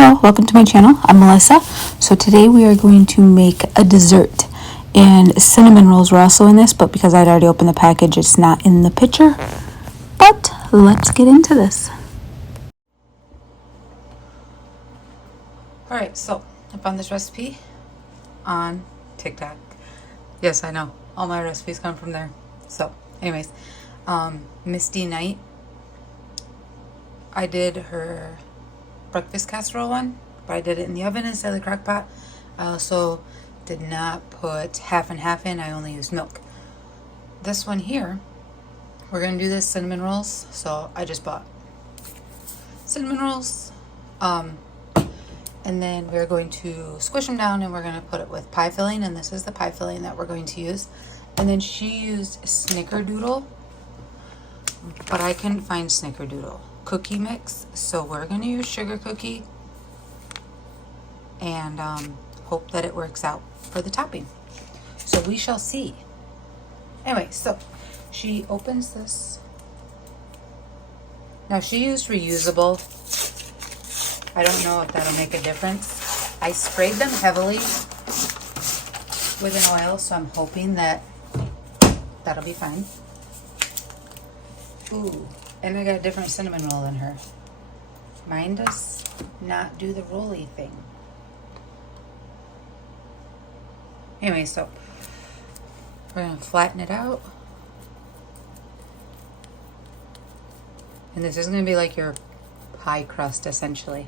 Hello, welcome to my channel. I'm Melissa. So today we are going to make a dessert, and cinnamon rolls were also in this, but because I'd already opened the package, it's not in the picture. But let's get into this. Alright, so I found this recipe on TikTok. Yes, I know. All my recipes come from there. So, anyways, Misty Knight. I did her breakfast casserole one, but I did it in the oven instead of the crock pot. I also did not put half and half in. I only used milk. This one here, we're gonna do this cinnamon rolls. So I just bought cinnamon rolls, and then we're going to squish them down and we're gonna put it with pie filling, and this is the pie filling that we're going to use. And then she used Snickerdoodle, but I couldn't find Snickerdoodle cookie mix, so we're going to use sugar cookie and hope that it works out for the topping. So we shall see. Anyway, so she opens this. Now she used reusable. I don't know if that'll make a difference. I sprayed them heavily with an oil, so I'm hoping that that'll be fine. Ooh. And I got a different cinnamon roll than her. Mine does not do the rolly thing. Anyway, so we're going to flatten it out. And this is going to be like your pie crust, essentially.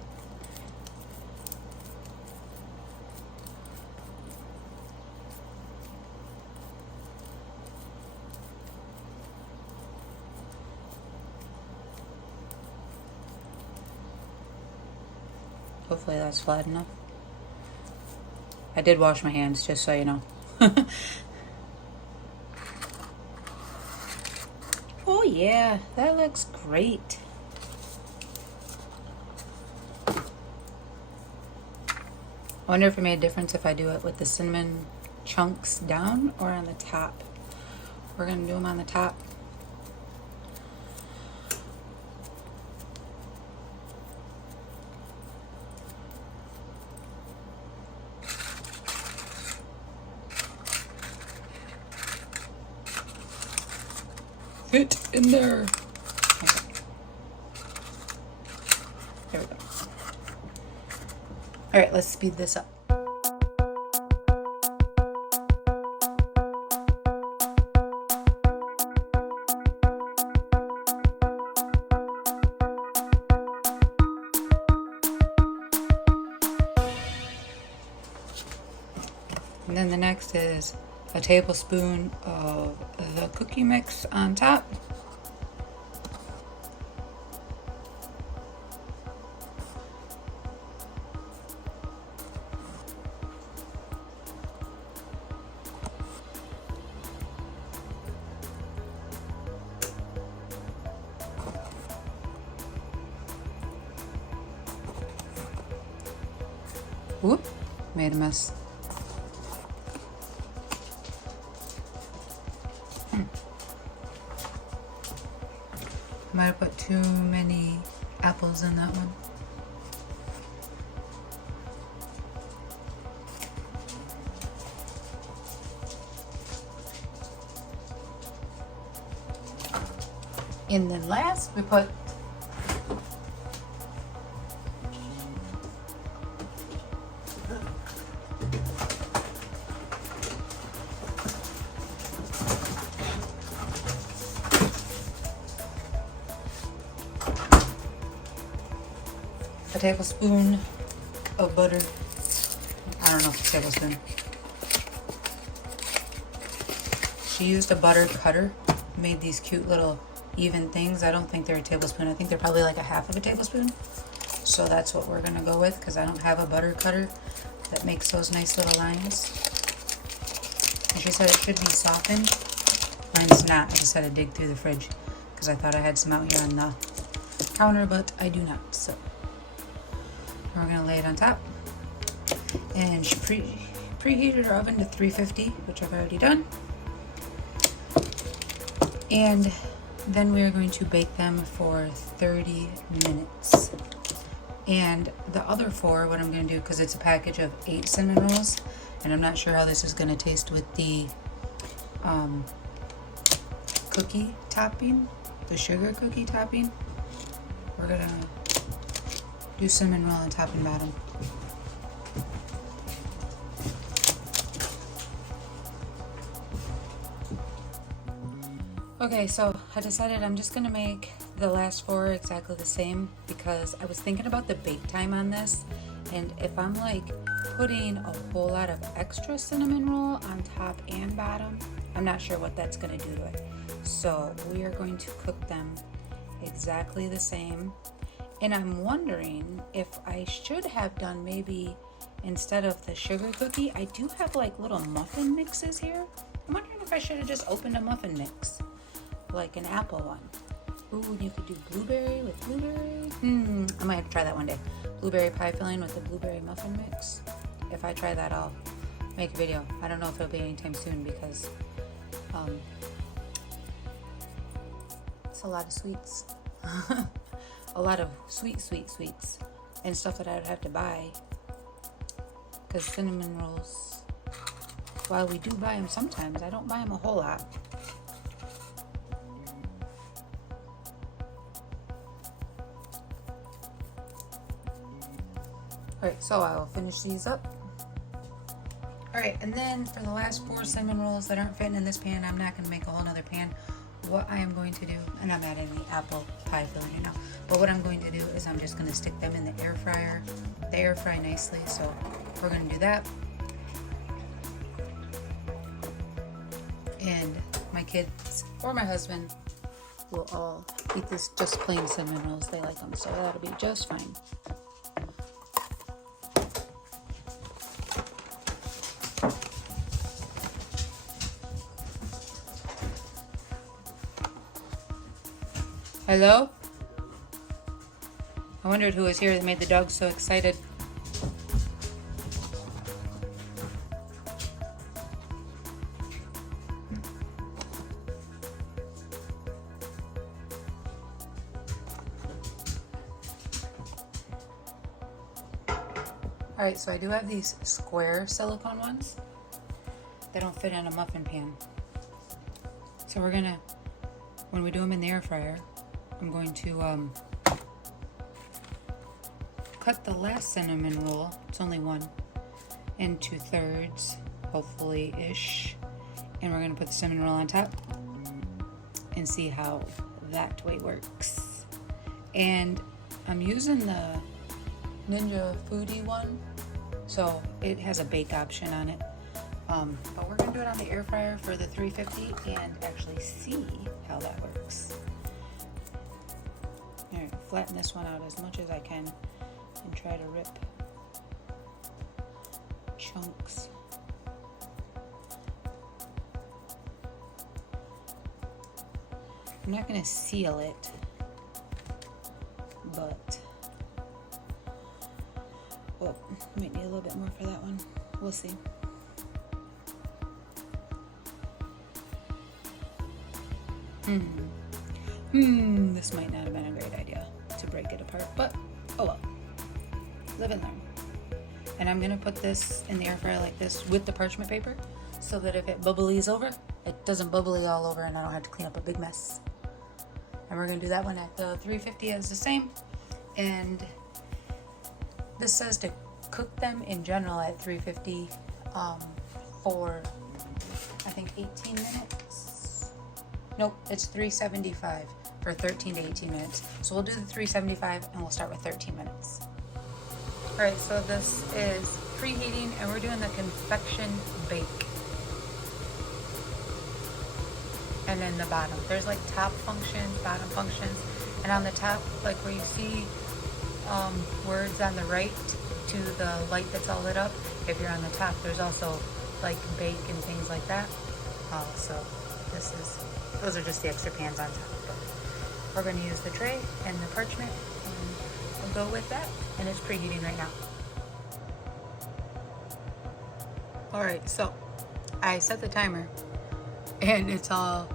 Hopefully that's flat enough. I did wash my hands, just so you know. Oh yeah, that looks great. I wonder if it made a difference if I do it with the cinnamon chunks down or on the top. We're gonna do them on the top. Fit in there. Okay. There we go. All right, let's speed this up. And then the next is a tablespoon of the cookie mix on top. Whoop, made a mess. Might have put too many apples in that one. And then last we put a tablespoon of butter. I don't know if it's a tablespoon. She used a butter cutter, made these cute little even things. I don't think they're a tablespoon. I think they're probably like a half of a tablespoon. So that's what we're gonna go with, because I don't have a butter cutter that makes those nice little lines. And she said it should be softened. Mine's not. I just had to dig through the fridge because I thought I had some out here on the counter, but I do not. So we're gonna lay it on top, and she preheated her oven to 350, which I've already done. And then we are going to bake them for 30 minutes. And the other 4, what I'm going to do, because it's a package of 8 cinnamon rolls, and I'm not sure how this is going to taste with the cookie topping, the sugar cookie topping. We're going to do cinnamon roll on top and bottom. Okay, so I decided I'm just going to make the last 4 exactly the same, because I was thinking about the bake time on this, and if I'm like putting a whole lot of extra cinnamon roll on top and bottom, I'm not sure what that's going to do to it. So we are going to cook them exactly the same, and I'm wondering if I should have done, maybe instead of the sugar cookie, I do have like little muffin mixes here. I'm wondering if I should have just opened a muffin mix, like an apple one. Ooh, you could do blueberry with blueberry. I might have to try that one day. Blueberry pie filling with the blueberry muffin mix. If I try that, I'll make a video. I don't know if it'll be anytime soon, because it's a lot of sweets. A lot of sweets and stuff that I would have to buy, because cinnamon rolls, while we do buy them sometimes, I don't buy them a whole lot. Alright, so I will finish these up. Alright, and then for the last 4 cinnamon rolls that aren't fitting in this pan, I'm not going to make a whole nother pan. What I am going to do, and I'm adding the apple pie filling right now, but what I'm going to do is I'm just going to stick them in the air fryer. They air fry nicely, so we're going to do that. And my kids or my husband will all eat this just plain cinnamon rolls. They like them, so that'll be just fine. Hello? I wondered who was here that made the dogs so excited. Alright, so I do have these square silicone ones. They don't fit in a muffin pan. So we're gonna, when we do them in the air fryer, I'm going to cut the last cinnamon roll, it's only one, into thirds, hopefully-ish. And we're going to put the cinnamon roll on top and see how that way works. And I'm using the Ninja Foodi one, so it has a bake option on it. But we're going to do it on the air fryer for the 350 and actually see how that works. Alright, flatten this one out as much as I can and try to rip chunks. I'm not going to seal it, but oh, might need a little bit more for that one. We'll see. This might not have been a great idea to break it apart, but oh well. Live and learn. And I'm gonna put this in the air fryer like this with the parchment paper, so that if it bubblies over, it doesn't bubbly all over and I don't have to clean up a big mess. And we're gonna do that one at the 350 as the same. And this says to cook them in general at 350 for I think 18 minutes. Nope, it's 375 for 13 to 18 minutes. So we'll do the 375 and we'll start with 13 minutes. Alright, so this is preheating and we're doing the convection bake. And then the bottom. There's like top functions, bottom functions. And on the top, like where you see words on the right to the light that's all lit up, if you're on the top, there's also like bake and things like that. So those are just the extra pans on top. But we're going to use the tray and the parchment and we'll go with that. And it's preheating right now. Alright, so I set the timer and it's all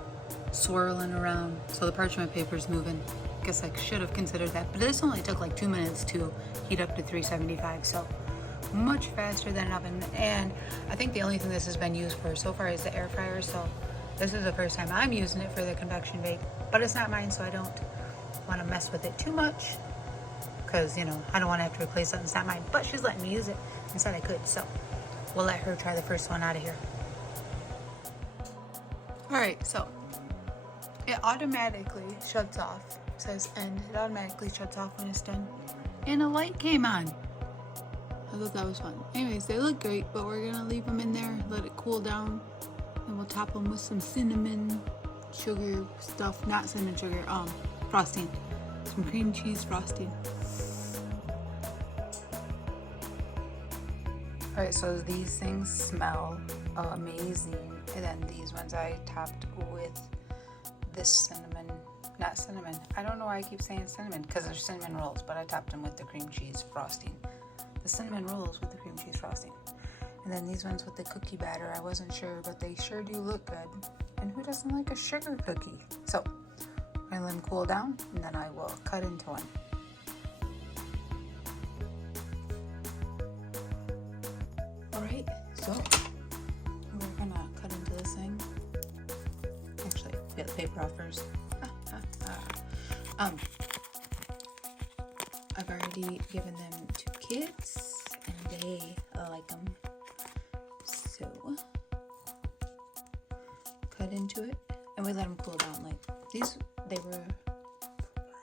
swirling around, so the parchment paper's moving. guess I should have considered that. But this only took like 2 minutes to heat up to 375, so much faster than an oven. And I think the only thing this has been used for so far is the air fryer, so this is the first time I'm using it for the convection bake. But it's not mine, so I don't want to mess with it too much, because, you know, I don't want to have to replace something that's not mine. But she's letting me use it and said I could, so we'll let her try the first one out of here. Alright, so it automatically shuts off. It says end. It automatically shuts off when it's done. And a light came on. I thought that was fun. Anyways, they look great, but we're gonna leave them in there, let it cool down, and we'll top them with some cinnamon sugar stuff. Not cinnamon sugar, frosting. Some cream cheese frosting. Alright, so these things smell amazing. And then these ones I topped with this cinnamon, not cinnamon. I don't know why I keep saying cinnamon, because they're cinnamon rolls, but I topped them with the cream cheese frosting. The cinnamon rolls with the cream cheese frosting. And then these ones with the cookie batter, I wasn't sure, but they sure do look good. And who doesn't like a sugar cookie? So, I'm gonna let them cool down, and then I will cut into one. Alright, so we're gonna cut into this thing. Actually, get the paper off first. I've already given them to kids, and they like them. So, cut into it, and we let them cool down. Like these, they were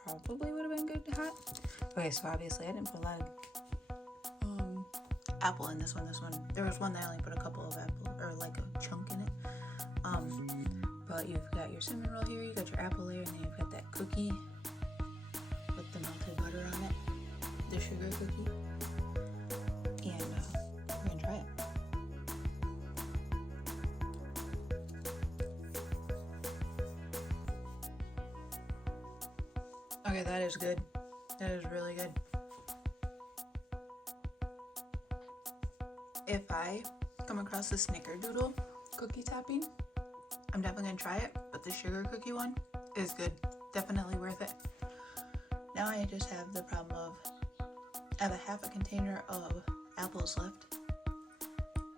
probably would have been good hot. Okay, so obviously I didn't put a lot of apple in this one. There was one that I only put a couple of apple, or like a chunk in it. But you've got your cinnamon roll here, you got your apple layer, and then you've got that cookie with the melted butter on it, the sugar cookie. And we're gonna try it. Okay, that is good. That is really good. If I come across the snickerdoodle cookie topping, I'm definitely gonna try it, but the sugar cookie one is good. Definitely worth it. Now I just have the problem of I have a half a container of apples left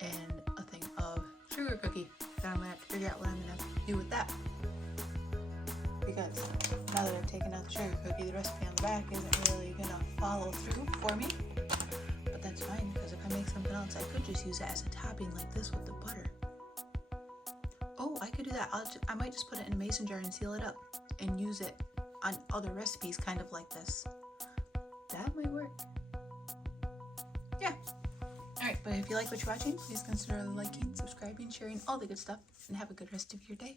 and a thing of sugar cookie that I'm gonna have to figure out what I'm gonna do with that. Because now that I've taken out the sugar cookie, the recipe on the back isn't really gonna follow through for me. But that's fine, because if I make something else, I could just use it as a topping like this with the butter. Oh, I could do that. I might just put it in a mason jar and seal it up and use it on other recipes kind of like this. That might work. Yeah. Alright, but if you like what you're watching, please consider liking, subscribing, sharing, all the good stuff, and have a good rest of your day.